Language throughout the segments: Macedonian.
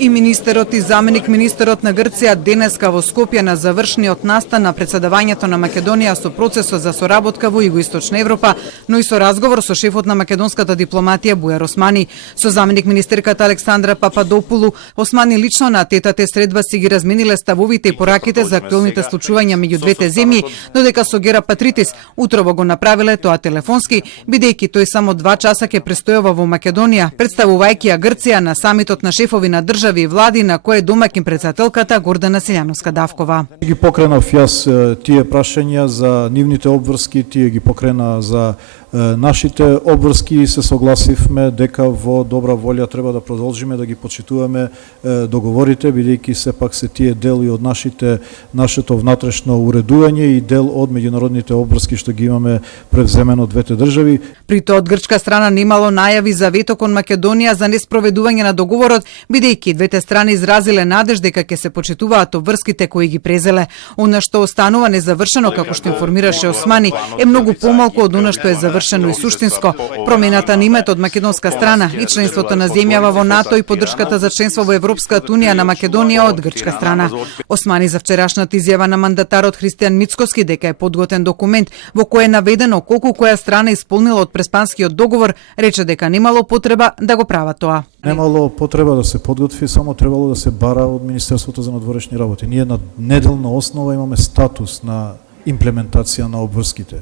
И министерот и заменик министерот на Грција денеска во Скопје на завршниот настан на председавањето на Македонија со процесот за соработка во Југоисточна Европа, но и со разговор со шефот на македонската дипломатија Бујар Османи. Со заменик министерката Александра Пападопулу, Османи лично на тетате средба си ги размениле ставовите и пораките за актуелните случувања меѓу двете земји, додека со Гера Патритис утрово го направиле тоа телефонски, бидејќи тој само 2 часа ќе престојува во Македонија, представувајќи ја Грција на самитот на шефови на држави и влади на кој домаќин председателката Гордана Силјановска-Давкова. Ги покренав јас тие прашања за нивните обврски, тие ги покрена за нашите обврски и се согласивме дека во добра волја треба да продолжиме да ги почитуваме договорите, бидејќи сепак се тие дел и од нашето внатрешно уредување и дел од меѓународните обврски што ги имаме превземено од двете држави. При тоа од грчка страна немало најави за вето кон Македонија за неспроведување на договорот, бидејќи двете страни изразиле надеж дека ќе се почитуваат обврските кои ги презеле. Она што останува незавршено, како што информираше Османи, е многу помалку од она што е завршено и суштинско. Промената на името од македонска страна и членството на земјава во НАТО и поддршката за членство во Европската унија на Македонија од грчка страна. Османи за вчерашната изјава на мандатарот Христијан Мицкоски дека е подготен документ во кој е наведено колку која страна исполнила од Преспанскиот договор, рече дека немало потреба да го прават тоа. Немало потреба да се подготви, само требало да се бара од Министерството за надворешни работи. Ние на неделна основа имаме статус на имплементација на обврските.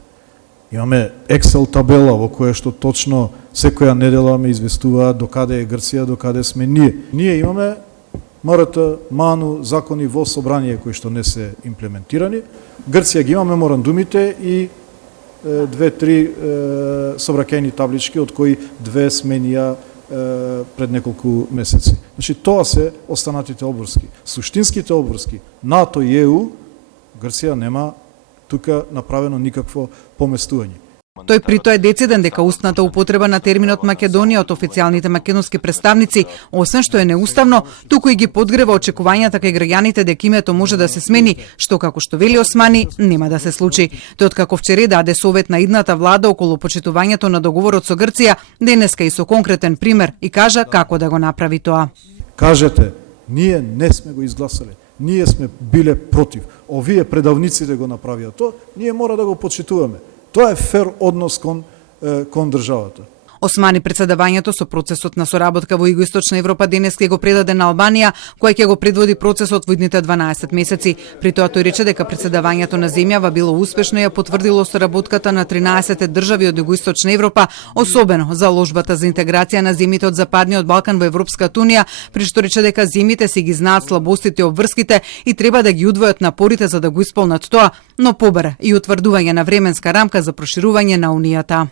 Имаме Excel табела во која што точно секоја недела ме известува докаде е Грција, докаде сме ние. Ние имаме МРТ, МАНУ, закони во собрание кои што не се имплементирани. Грција ги има меморандумите и 2-3 собраќајни таблички, од кои 2 сменија пред неколку месеци. Значи, тоа се останатите обврски. Суштинските обврски, НАТО и ЕУ, Грција нема тука направено никакво поместување. Тој при тоа е дециден дека устната употреба на терминот Македонија од официјалните македонски представници, освен што е неуставно, туку и ги подгрева очекувањата кај граѓаните дека името може да се смени, што како што вели Османи, нема да се случи. Тој откако вчера даде совет на идната влада околу почитувањето на договорот со Грција, денеска и со конкретен пример и кажа како да го направи тоа. Кажете, ние не сме го изгласале. Ние сме биле против. Овие предавниците го направија тоа, ние мора да го почитуваме. Тоа е фер однос кон државата. Османи председавањето со процесот на соработка во Југоисточна Европа денес ќе го предаде на Албанија, која ќе го предводи процесот во идните 12 месеци. При тоа тој рече дека председавањето на земјава било успешно и ја потврдило соработката на 13 држави од Југоисточна Европа, особено заложбата за интеграција на земјите од Западниот Балкан во Европската унија, при што рече дека земјите си ги знаат слабостите и обврските и треба да ги удвојат напорите за да го исполнат тоа, но побара и утврдување на временска рамка за проширување на унијата.